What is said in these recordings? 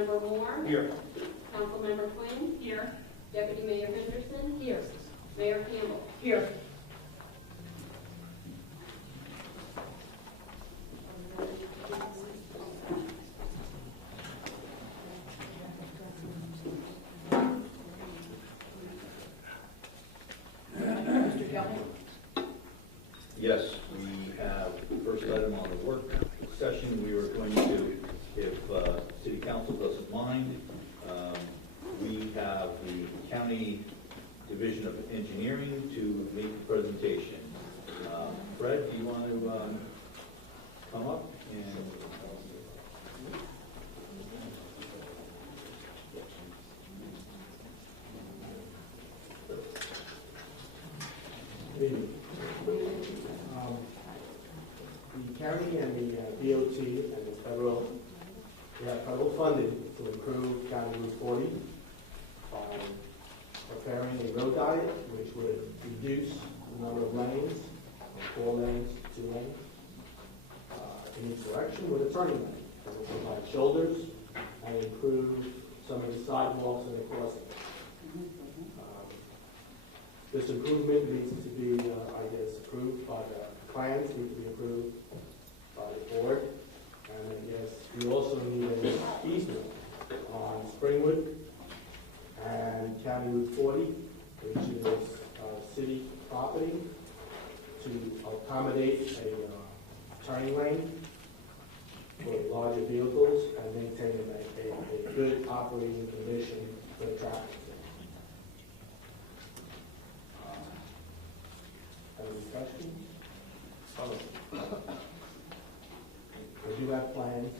Councilmember Moore. Here. Councilmember Quinn. Here. Deputy Mayor Henderson. Here. Mayor Campbell. Here. Mr. Kelly? Yes, we have the first item on the work session. We are going to, if City Council doesn't mind, we have the County Division of Engineering to make the presentation. Fred, do you want to come up and... The county and the DOT and the federal, we have federal funding to improve County Route 40 by preparing a road diet which would reduce the number of lanes from 4 lanes to 2 lanes in each direction with a turning lane. It will provide shoulders and improve some of the sidewalks and the crossings. This improvement needs to be, approved by the plans, need to be approved by the board. And I guess we also need an easement on Springwood and County Route 40, which is city property, to accommodate a turning lane for larger vehicles and maintain a good operating condition for the traffic. Any questions? I do have plans,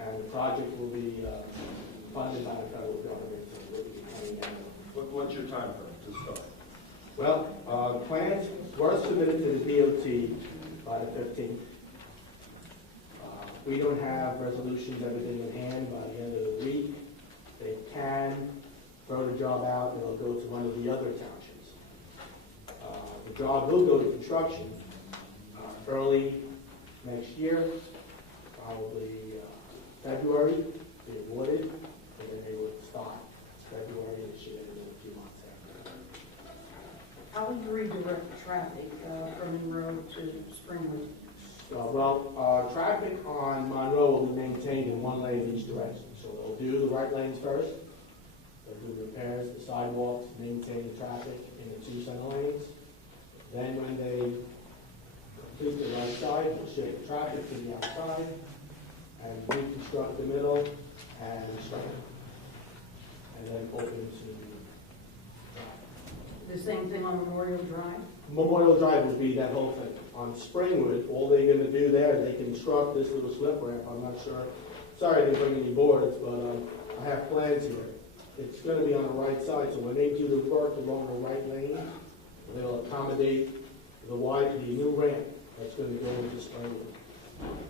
and the project will be funded by the federal government. So we'll be coming down. What's your time frame to start? Well, plans were submitted to the DOT by the 15th. We don't have resolutions, everything in hand by the end of the week. They can throw the job out and it'll go to one of the other townships. The job will go to construction early next year, probably February, be awarded, and then they would start February and should end in a few months after that. How would you redirect traffic from Monroe to Springwood? Traffic on Monroe will be maintained in 1 lane in each direction. So they'll do the right lanes first. They'll do repairs, the sidewalks, maintain the traffic in the 2 center lanes. Then when they complete the right side, they'll shift the traffic to the outside and reconstruct the middle and straighten. And then open to traffic. The same thing on Memorial Drive? Memorial Drive would be that whole thing. On Springwood, all they're going to do there is they construct this little slip ramp. I'm not sure. Sorry I didn't bring any boards, but I have plans here. It's going to be on the right side, so when they do the work along the right lane, they'll accommodate the new ramp that's going to go into Springwood.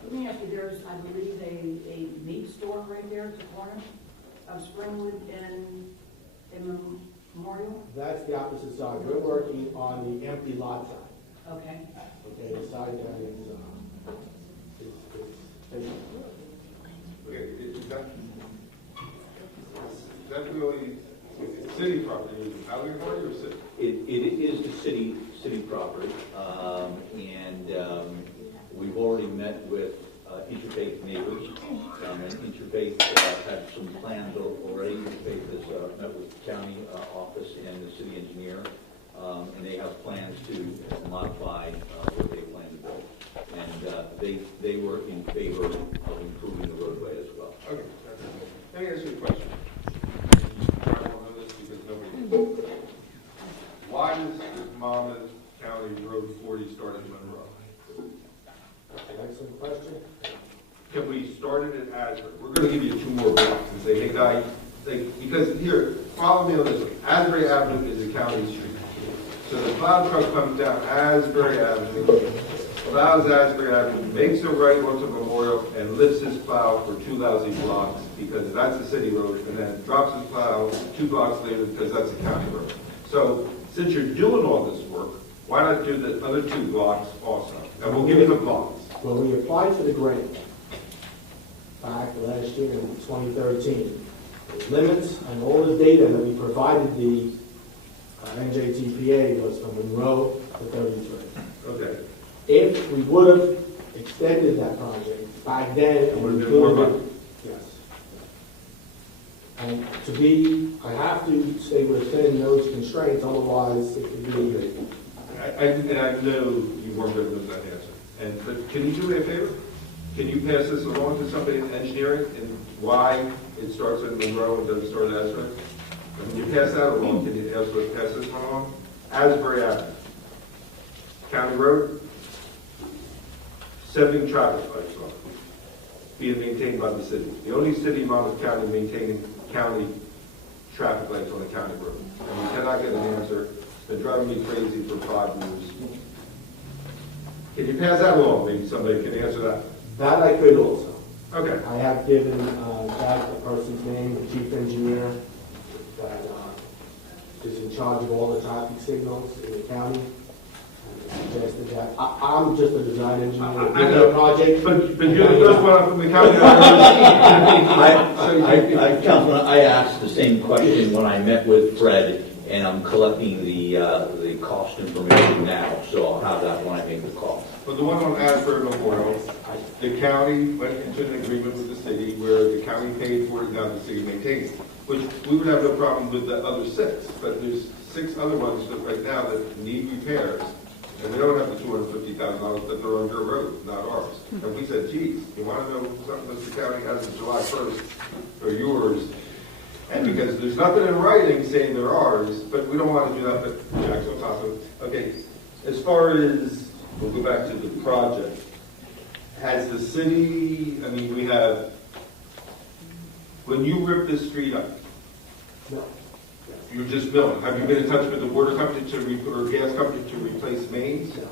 Let me ask you, there's, I believe, a meat store right there at the corner of Springwood and Memorial? That's the opposite side. We're working on the empty lot side. Okay. Okay, the side that is Okay, is that really city property? Is it Allegheny County or city? It is the city property, and we've already met with Interfaith neighbors, and Interfaith had some plans already. Interfaith has met with the county office and the city engineer, and they have plans to modify what they plan to build. And they were in favor of improving the roadway as well. Okay. Let me ask you a question. I don't know this because nobody knows. Why does Monmouth County Road 40 start in Monroe? excellent question. Can we start it at Asbury? We're going to give you 2 more blocks and say, hey, guys, because here, follow me on this one. Asbury Avenue is a county street. So the plow truck comes down Asbury Avenue, plows Asbury Avenue, makes a right onto Memorial, and lifts his plow for 2 lousy blocks because that's a city road, and then drops his plow 2 blocks later because that's a county road. So since you're doing all this work, why not do the other 2 blocks also? And we'll give you the blocks. When we applied for the grant, back last year in 2013. The limits and all the data that we provided the NJTPA was from Monroe to 33. Okay. If we would have extended that project back then, It would have been more money. Yes. And to be, I have to stay within those constraints, otherwise it could be. And I know you weren't going to know that answer. But can you do me a favor? Can you pass this along to somebody in engineering and why it starts in Monroe and doesn't start at Asbury? And when you pass that along, can you pass this one along? Asbury Avenue, County Road, 7 traffic lights on it, being maintained by the city. The only city in Monmouth County maintaining county traffic lights on a county road. And we cannot get an answer. It's been driving me crazy for 5 years. Can you pass that along? Maybe somebody can answer that. That I could also. Okay. I have given Jack the person's name, the chief engineer, that is in charge of all the traffic signals in the county. And I suggested that. I'm just a design engineer. I know. Project. But you're the first one from the county. Councilman, I asked the same question when I met with Fred, and I'm collecting the cost information now, so I'll have that when I make the call. But the one on Asbury Memorial, the county went into an agreement with the city where the county paid for it, now the city maintains it. Which we would have no problem with the other 6, but there's 6 other ones that right now that need repairs. And they don't have the $250,000, but they're on your road, not ours. And we said, geez, you want to know something Mr. County has of July 1st or yours? And because there's nothing in writing saying they're ours, but we don't want to do that, but Jack's on top of it. Okay, as far as, we'll go back to the project. Has the city, I mean, we have, when you rip this street up, No. you're just milling. Have you been in touch with the water company or gas company to replace mains? No.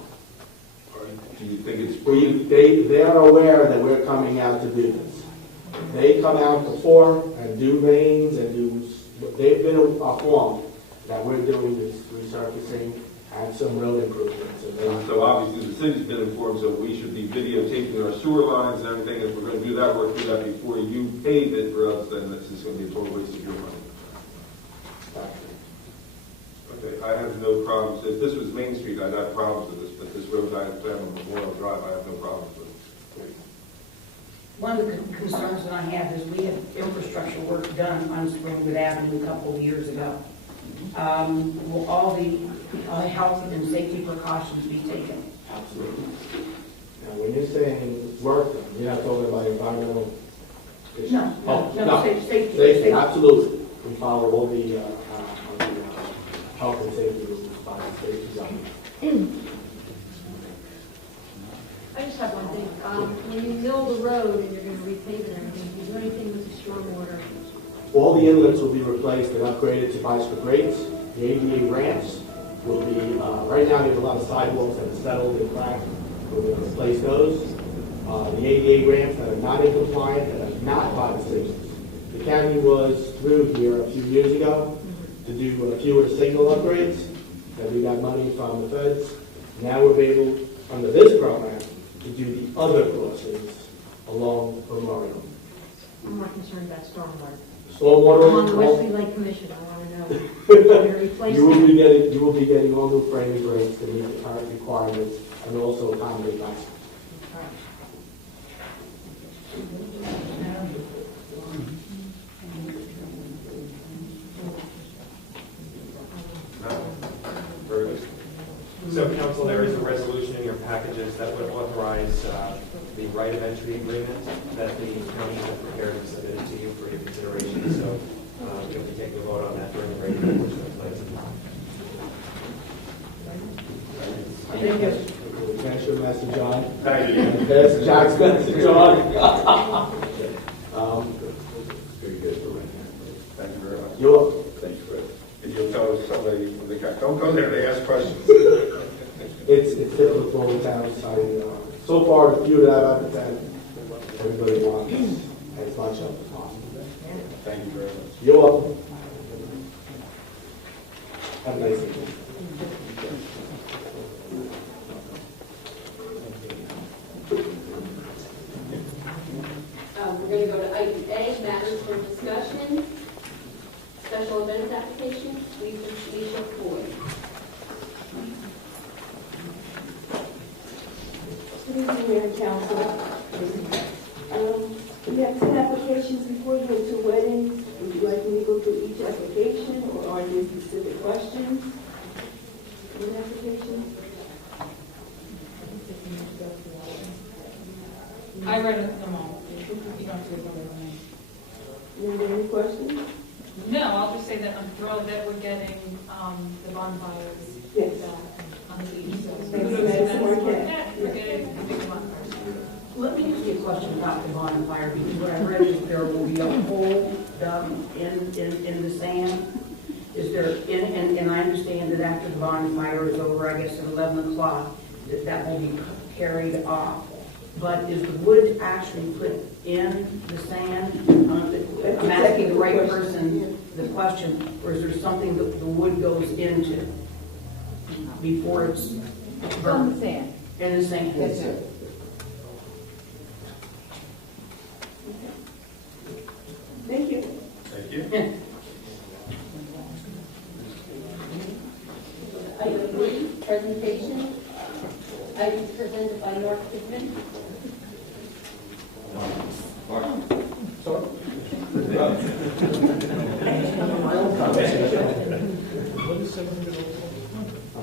Or do you think it's prudent? They are aware that we're coming out to do this. They come out before and do mains and they've been informed that we're doing this resurfacing and some road improvements. And So obviously the city's been informed, so we should be videotaping our sewer lines and everything. If we're going to do that work, do that before you pave it, or else then this is going to be a total waste of your money. Okay, I have no problems. If this was Main Street, I'd have problems with this, but this road I have planned on Memorial Drive, I have no problems with. One of the concerns that I have is we had infrastructure work done on Springwood Avenue a couple of years ago. Will all the health and safety precautions be taken? absolutely. Now, when you're saying work, you're not talking about environmental issues? No, safety. Safety, absolutely. We follow all the health and safety rules by the state design. I just have one thing. When you mill the road and you're going to repave it and everything, do you do anything with the stormwater? All the inlets will be replaced and upgraded to bicycle grates. The ADA ramps will be, right now there's a lot of sidewalks that are settled and cracked. We're going to replace those. The ADA ramps that are not in compliance, that are not by the city. The county was through here a few years ago to do a few of the signal upgrades, that we got money from the feds. Now we'll be able, under this program, to do the other crossings along Memorial. I'm more concerned about stormwater. Stormwater. I'm on the Wesley Lake Commission. I want to know. You're replacing You will be getting all new framing grates to meet the current requirements and also accommodate bicycles. Very good. So, Council, there is a resolution in your packages that would authorize the right of entry agreement that the county has prepared and submitted to you for your consideration. So, you can take the vote on that during the regular portion of the Thank you. That's your message, John. Thank you. That's Jack's message, John. Very good for right now. Thank you very much. You're welcome. Thanks, Fred. And you'll tell us somebody from the county, don't go there, they ask questions. It's typical for all the towns. So far, the few that I've attended, everybody wants as much of as possible. Thank you very much. You're welcome. Have a nice evening. We're going to application, Lisa Ford. Good evening, Mayor and Council. We have 10 applications before you and 2 weddings. Would you like me to go through each application, or are there specific questions in the application? I read them all. You don't have to read them all. Are there any questions? No, I'll just say that I'm thrilled that we're getting the bonfires Yes. on the beach. So That's more cat. yeah, we're getting the big bonfires. Let me ask you a question about the bonfire, because what I read is there will be a hole dug in the sand. Is there, and I understand that after the bonfire is over, I guess at 11 o'clock, that will be carried off. But is the wood actually put in the sand? I'm asking the right person the question, or is there something that the wood goes into before it's burned? On the sand. In the sand? That's it. Thank you. Thank you. Item 3, presentation. Items presented by North Goodman. I'm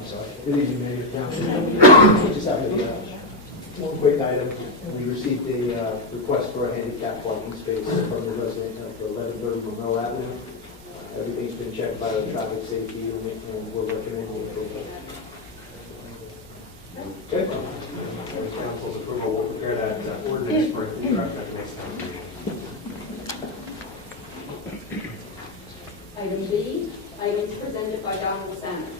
sorry. Good evening, Mayor and Council. Just have one quick item. We received a request for a handicap parking space from the resident for 1130 Monroe Avenue. Everything's been checked by the traffic safety unit, and we're recommending approval. Okay. With council's approval, we'll prepare that ordinance for the draft at the next time meeting. Item B, items presented by Donald Sander.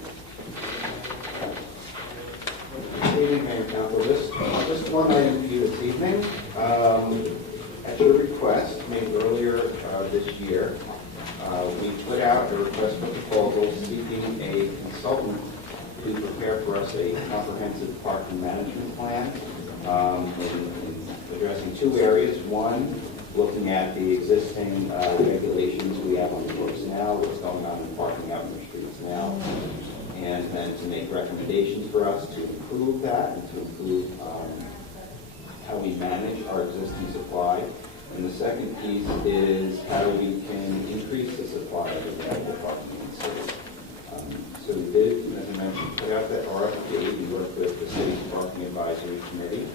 Good evening, Mayor and Council. Just one item for you this evening. At your request made earlier this year, we put out a request for proposal seeking a consultant to prepare for us a comprehensive parking management plan in addressing 2 areas. One, looking at the existing regulations we have on the books now, what's going on in parking out in the streets now, and then to make recommendations for us to improve that and to improve how we manage our existing supply. And the second piece is how you can increase the supply of available parking in the city. So we did, as I mentioned, put out that RFP. We worked with the city's parking advisory committee.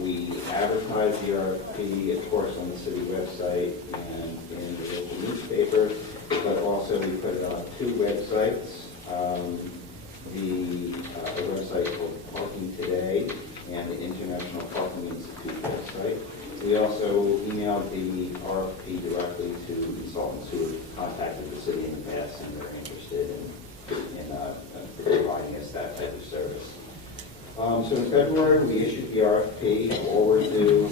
We advertised the RFP, of course, on the city website and in the local newspaper, but also we put it on 2 websites. The website called Parking Today and the International Parking Institute website. We also emailed the RFP directly to consultants who have contacted the city in the past and are interested in providing us that type of service. So in February, we issued the RFP, forward due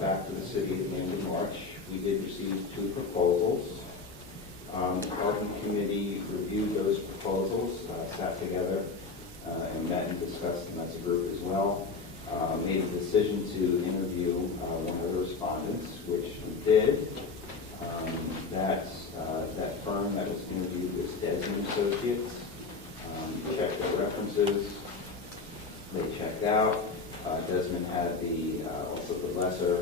back to the city at the end of March. We did receive 2 proposals. The parking committee reviewed those proposals, sat together and met and discussed them as a group as well. Made a decision to interview one of the respondents, which we did. That firm that was interviewed was Desmond Associates. Checked their references. They checked out. Desmond had also the lesser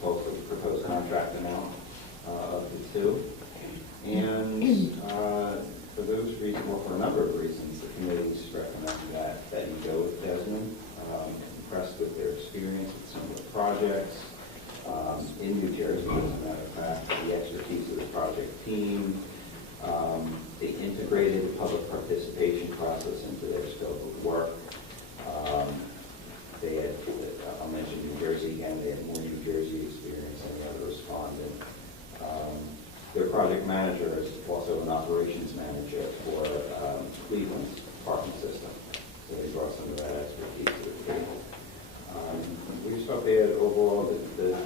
proposed contract amount of the 2. And for those reasons, well, for a number of reasons, the committees recommend that you go with Desmond. Impressed with their experience with some of the projects in New Jersey, as a matter of fact, the expertise of the project team, the integrated public participation process into their scope of work. They had, I'll mention New Jersey again, they had more New Jersey experience than the other respondent. Their project manager is also an operations manager for Cleveland's parking system. So they brought some of that expertise to the table. We just thought they had overall the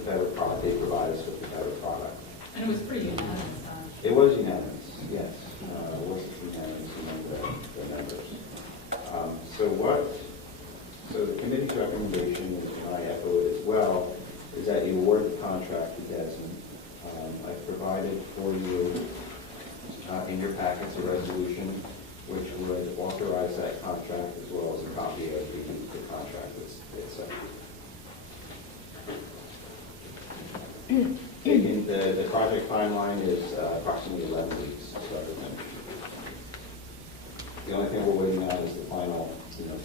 better product. They provided us with the better product. And it was pretty unanimous. It was unanimous, yes. It was unanimous among the members. So the committee's recommendation is, and I echo it as well, is that you award the contract to Desmond. I've provided for you in your packets a resolution which would authorize that contract as well as a copy of the contract itself. The project timeline is approximately 11 weeks start to finish. The only thing we're waiting on is the final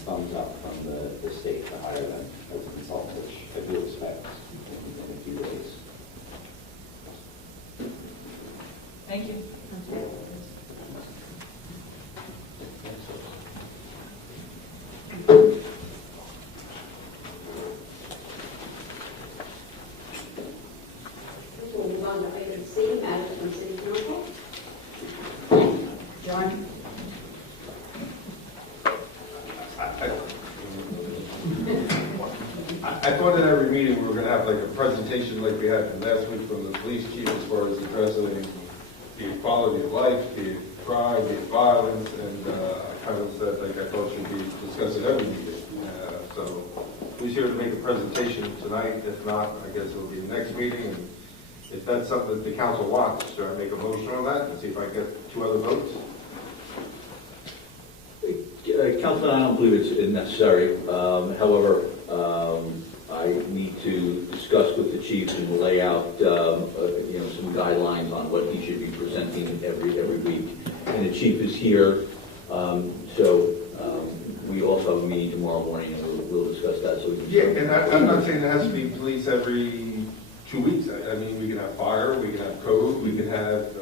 thumbs up from the state to hire them as a consultant, which I do expect in a few days. Thank you. We'll move on to item C, matters from city council. John? I thought at every meeting we were going to have like a presentation like we had from last week from the police chief as far as addressing the quality of life, the crime, the violence, and I kind of said like I thought should be discussed at every meeting. So who's here to make a presentation tonight? If not, I guess it'll be the next meeting. And if that's something that the council wants, should I make a motion on that and see if I get 2 other votes? Councilman, I don't believe it's necessary. However, I need to discuss with the chief and lay out, some guidelines on what he should be presenting every week. And the chief is here, so we also have a meeting tomorrow morning, and we'll discuss that. So we can Yeah, and I'm not saying it has to be police every 2 weeks. I mean, we can have fire, we can have code, we can have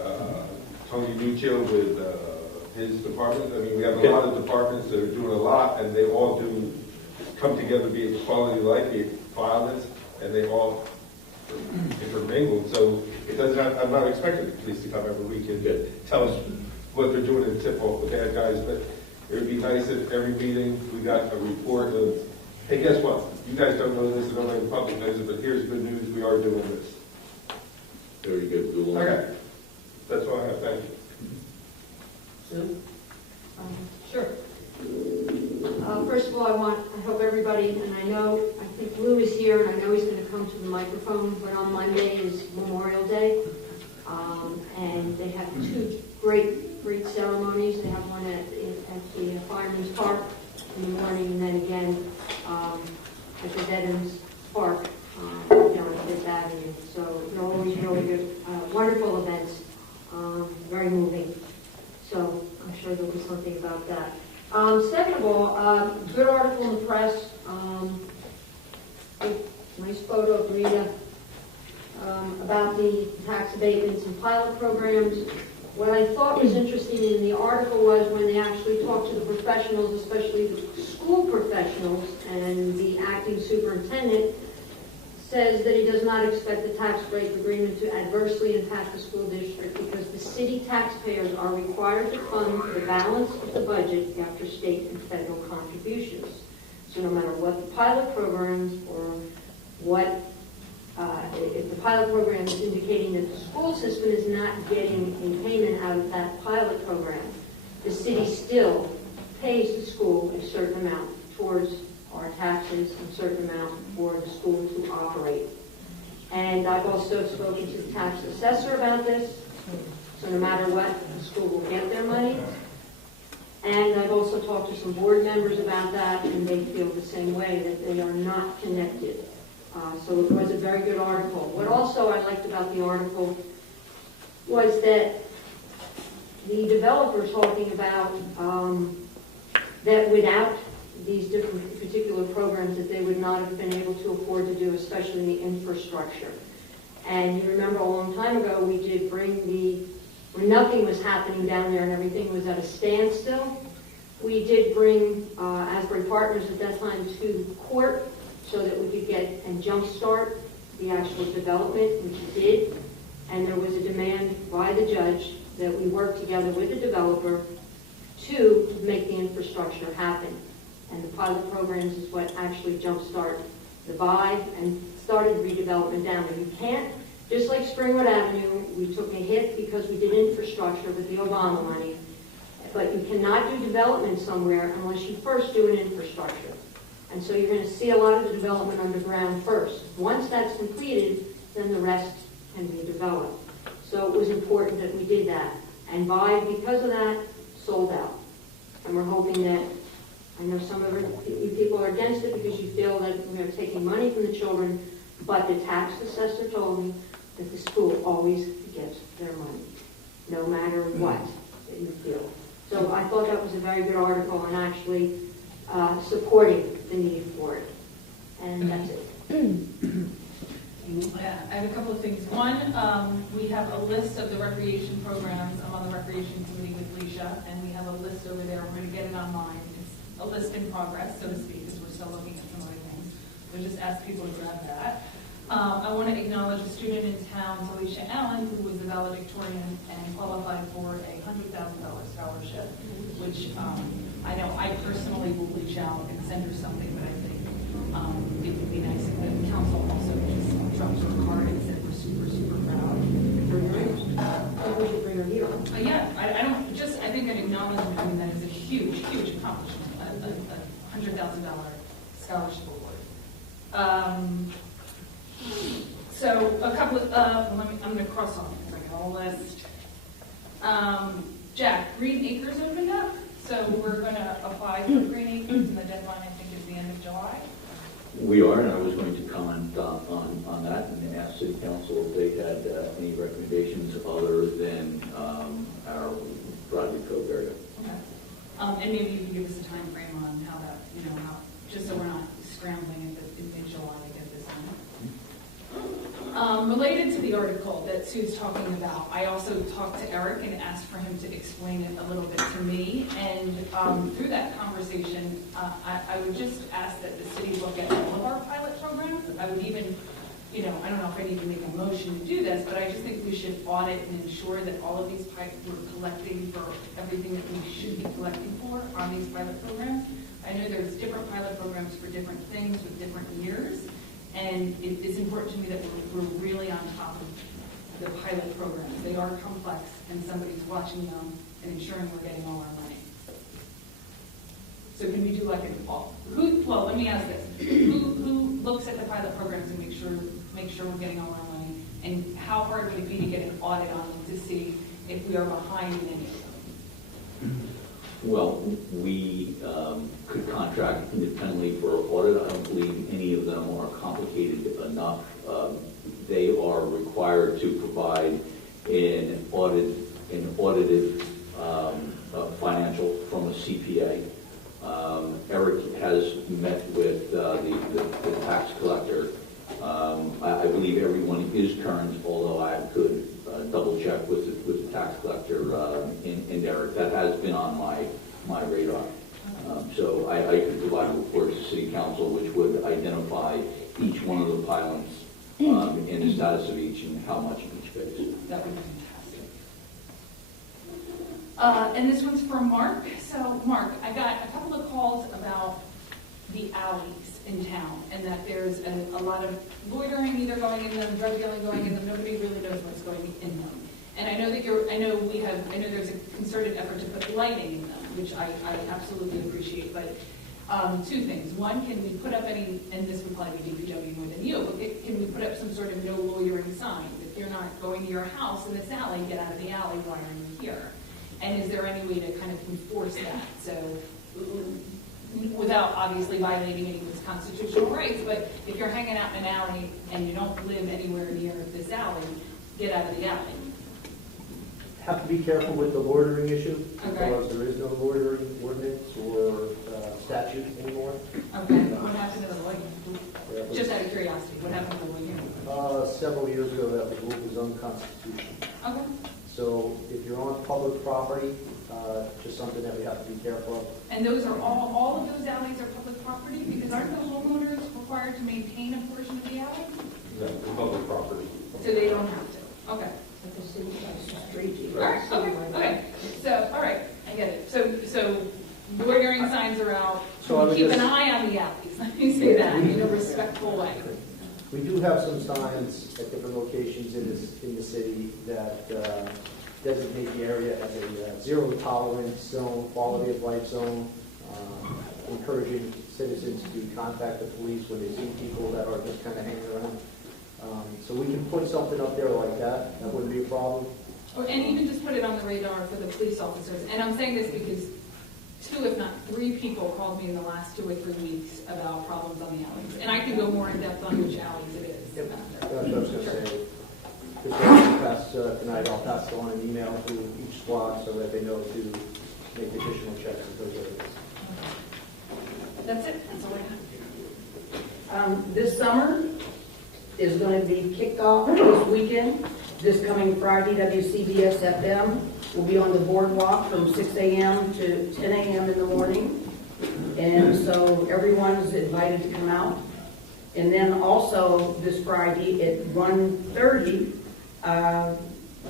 Tony Nuccio with his department. I mean, we have a lot of departments that are doing a lot, and they all do come together, be it quality of life, be it violence, and they all intermingled. So it doesn't have, I'm not expecting the police to come every week and tell us what they're doing and tip off the bad guys, but it would be nice if every meeting we got a report of, hey, guess what? You guys don't know this and nobody in the public knows it, but here's good news, we are doing this. Very good. Okay. That's all I have. Thank you. Sue? Sure. First of all, I hope everybody, and I think Lou is here, and I know he's going to come to the microphone, but on Monday is Memorial Day, and they have 2 great ceremonies. They have one at the Fireman's Park in the morning, and then again at the Veterans Park on Fifth Avenue. So they're always really good, wonderful events, very moving. So I'm sure there'll be something about that. Second of all, good article in the press, nice photo of Rita, about the tax abatements and pilot programs. What I thought was interesting in the article was when they actually talked to the professionals, especially the school professionals, and the acting superintendent says that he does not expect the tax break agreement to adversely impact the school district because the city taxpayers are required to fund the balance of the budget after state and federal contributions. So no matter what the pilot programs or what, if the pilot program is indicating that the school system is not getting a payment out of that pilot program, the city still pays the school a certain amount towards our taxes, a certain amount for the school to operate. And I've also spoken to the tax assessor about this, so no matter what, the school will get their money. And I've also talked to some board members about that, and they feel the same way, that they are not connected. So it was a very good article. What also I liked about the article was that the developer talking about that without these different particular programs that they would not have been able to afford to do, especially in the infrastructure. And you remember a long time ago, we did bring when nothing was happening down there and everything was at a standstill, we did bring Asbury Partners at that time to court so that we could get and jumpstart the actual development, which we did. And there was a demand by the judge that we work together with the developer to make the infrastructure happen. And the pilot programs is what actually jumpstart the buy and started redevelopment down there. You can't, just like Springwood Avenue, we took a hit because we did infrastructure with the Obama money, but you cannot do development somewhere unless you first do an infrastructure. And so you're going to see a lot of the development underground first. Once that's completed, then the rest can be developed. So it was important that we did that. And because of that, sold out. And we're hoping that, I know some of you people are against it because you feel that we're taking money from the children, but the tax assessor told me that the school always gets their money, no matter what that you feel. So I thought that was a very good article and actually supporting the need for it. And that's it. Yeah, I have a couple of things. One, we have a list of the recreation programs. I'm on the recreation committee with Leisha, and we have a list over there. We're going to get it online. It's a list in progress, so to speak, because we're still looking at some other things. So just ask people to grab that. I want to acknowledge a student in town, Alicia Allen, who was the valedictorian and qualified for a $100,000 scholarship, which I know I personally will reach out and send her something, but I think it would be nice if the council also just dropped her a card and said we're super, super proud. Maybe we should bring her here. Yeah, I think an acknowledgement, I mean, that is a huge, huge accomplishment, a $100,000 scholarship award. So a couple of, I'm going to cross off because I got a list. Jack, Green Acres opened up, so we're going to apply for Green Acres, and the deadline, I think, is the end of July. We are, and I was going to comment on that and ask City Council if they had any recommendations other than our Broadway Cove area. Okay. And maybe you can give us a time frame on how that, just so we're not scrambling in mid-July to get this done. Related to the article that Sue's talking about, I also talked to Eric and asked for him to explain it a little bit to me. And through that conversation, I would just ask that the city look at all of our pilot programs. I would even, I don't know if I need to make a motion to do this, but I just think we should audit and ensure that all of these we're collecting for everything that we should be collecting for on these pilot programs. I know there's different pilot programs for different things with different years. And it's important to me that we're really on top of the pilot programs. They are complex, and somebody's watching them and ensuring we're getting all our money. So can we do like well, let me ask this. Who looks at the pilot programs and make sure we're getting all our money? And how hard would it be to get an audit on them to see if we are behind in any of them? Well, we could contract independently for audit. I don't believe any of them are complicated enough. They are required to provide an audited financial from a CPA. Eric has met with the tax collector. I believe everyone is current, although I could double check with the tax collector and Eric. That has been on my radar. So I could provide a report to City Council which would identify each one of the pilots and the status of each and how much each pays. That would be fantastic. And this one's for Mark. So Mark, I got a couple of calls about the alleys in town and that there's a lot of loitering either going in them, drug dealing going in them. Nobody really knows what's going in them. And I know that I know there's a concerted effort to put lighting in them, which I absolutely appreciate. But two things. One, can we put up any, and this would probably be DPW more than you, but can we put up some sort of no loitering sign? If you're not going to your house in this alley, get out of the alley, why are you here? And is there any way to kind of enforce that? So without obviously violating anyone's constitutional rights, but if you're hanging out in an alley and you don't live anywhere near this alley, get out of the alley. Have to be careful with the loitering issue, Okay. because there is no loitering ordinance or statute anymore. Okay, what happened to the loitering? Just out of curiosity, what happened to the loitering? Several years ago, that was ruled as unconstitutional. Okay. So if you're on public property, just something that we have to be careful of. And those are all of those alleys are public property? Because aren't the homeowners required to maintain a portion of the alley? That's the public property. So they don't have to? Okay. But the city has street. All right, okay. So, all right, I get it. So loitering signs are out. So I would Keep just- an eye on the alleys, let me say that, in a respectful way. We do have some signs at different locations in the city that designate the area as a zero tolerance zone, quality of life zone, encouraging citizens to contact the police when they see people that are just kind of hanging around. So we can put something up there like that, that wouldn't be a problem. And even just put it on the radar for the police officers. And I'm saying this because 2, if not 3 people called me in the last 2 or 3 weeks about problems on the alleys. And I can go more in depth on which alleys it is. That's what I was gonna say. Just pass, tonight, I'll pass on an email to each squad so that they know to make additional checks at those areas. That's it. That's all I have. This summer is going to be kicked off this weekend. This coming Friday, WCBS FM will be on the boardwalk from 6 a.m. to 10 a.m. in the morning. And so everyone is invited to come out. And then also this Friday at 1:30,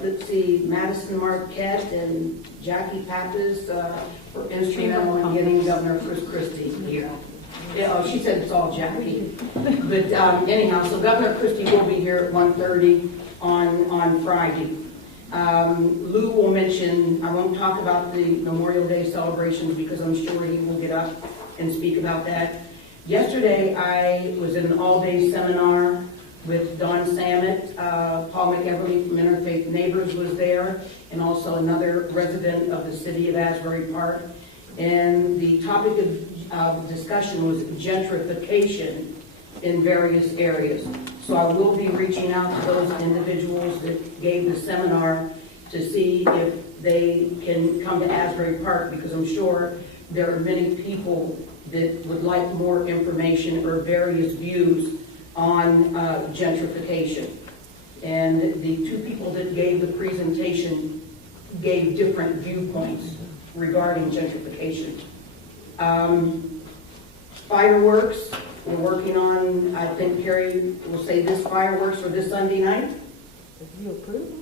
let's see, Madison Marquette and Jackie Pappas were instrumental in getting Governor Chris Christie here. Yeah, oh, she said it's all Jackie. But anyhow, so Governor Christie will be here at 1:30 on Friday. Lou will mention, I won't talk about the Memorial Day celebrations because I'm sure he will get up and speak about that. Yesterday, I was in an all-day seminar with Don Samet. Paul McEverly from Interfaith Neighbors was there, and also another resident of the city of Asbury Park. And the topic of discussion was gentrification in various areas. So I will be reaching out to those individuals that gave the seminar to see if they can come to Asbury Park, because I'm sure there are many people that would like more information or various views on gentrification. And the 2 people that gave the presentation gave different viewpoints regarding gentrification. Fireworks, we're working on, I think Carrie will say this fireworks for this Sunday night. If you approve,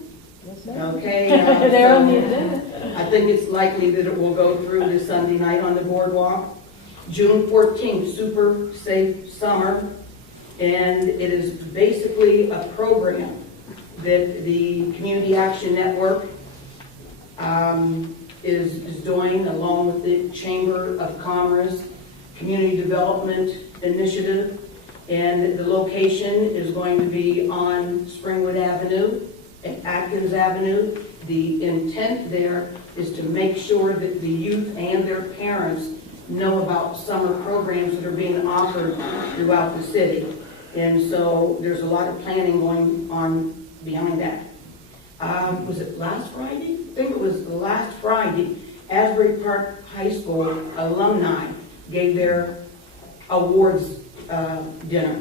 yes, sir. Okay. They're on the agenda. I think it's likely that it will go through this Sunday night on the boardwalk. June 14th, Super Safe Summer, and it is basically a program that the Community Action Network is doing along with the Chamber of Commerce Community Development Initiative, and the location is going to be on Springwood Avenue and Atkins Avenue. The intent there is to make sure that the youth and their parents know about summer programs that are being offered throughout the city. And so there's a lot of planning going on behind that. Was it last Friday? I think it was last Friday. Asbury Park High School alumni gave their awards dinner.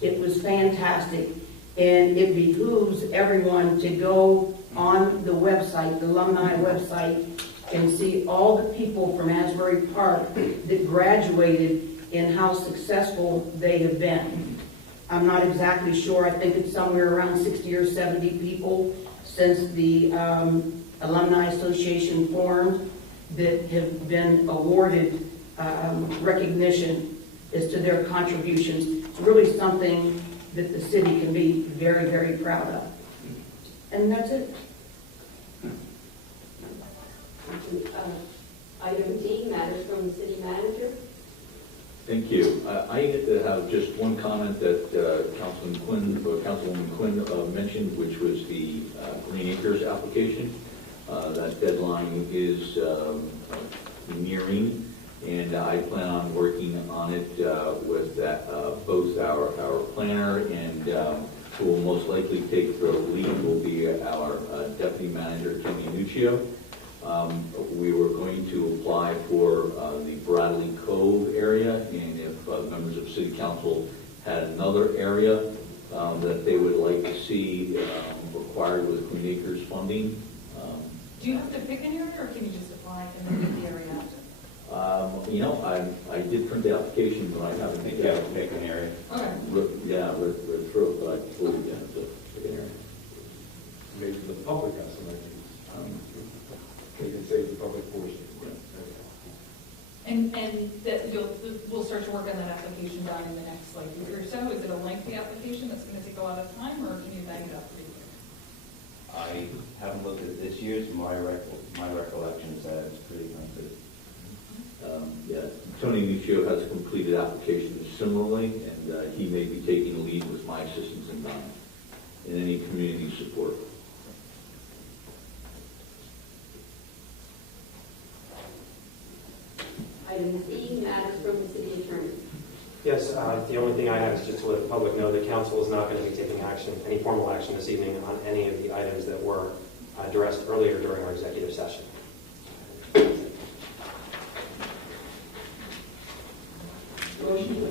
It was fantastic. And it behooves everyone to go on the website, the alumni website, and see all the people from Asbury Park that graduated and how successful they have been. I'm not exactly sure. I think it's somewhere around 60 or 70 people since the Alumni Association formed that have been awarded recognition as to their contributions. It's really something that the city can be very, very proud of. And that's it. Item D, matters from the city manager. Thank you. I have just one comment that Councilwoman Quinn mentioned, which was the Green Acres application. That deadline is nearing, and I plan on working on it with both our planner and who will most likely take the lead will be our deputy manager, Tony Nuccio. We were going to apply for the Bradley Cove area, and if members of City Council had another area that they would like to see required with Clean Acres funding. Do you have to pick an area, or can you just apply and then pick the area after? I did print the application, but I haven't picked out Make an area. Okay. we're through, but I fully get to pick an area. Maybe the public has some ideas. They can save the public portion. And that we'll start to work on that application down in the next week or so. Is it a lengthy application that's going to take a lot of time, or can you bang it up pretty quick? I haven't looked at this year's. My recollection is that it's pretty lengthy. Yeah, Tony Michio has completed applications similarly, and he may be taking the lead with my assistance and Don in any community support. Item C, matters from the city attorney. Yes, the only thing I have is just to let the public know that council is not going to be taking action, any formal action this evening on any of the items that were addressed earlier during our executive session. Motion to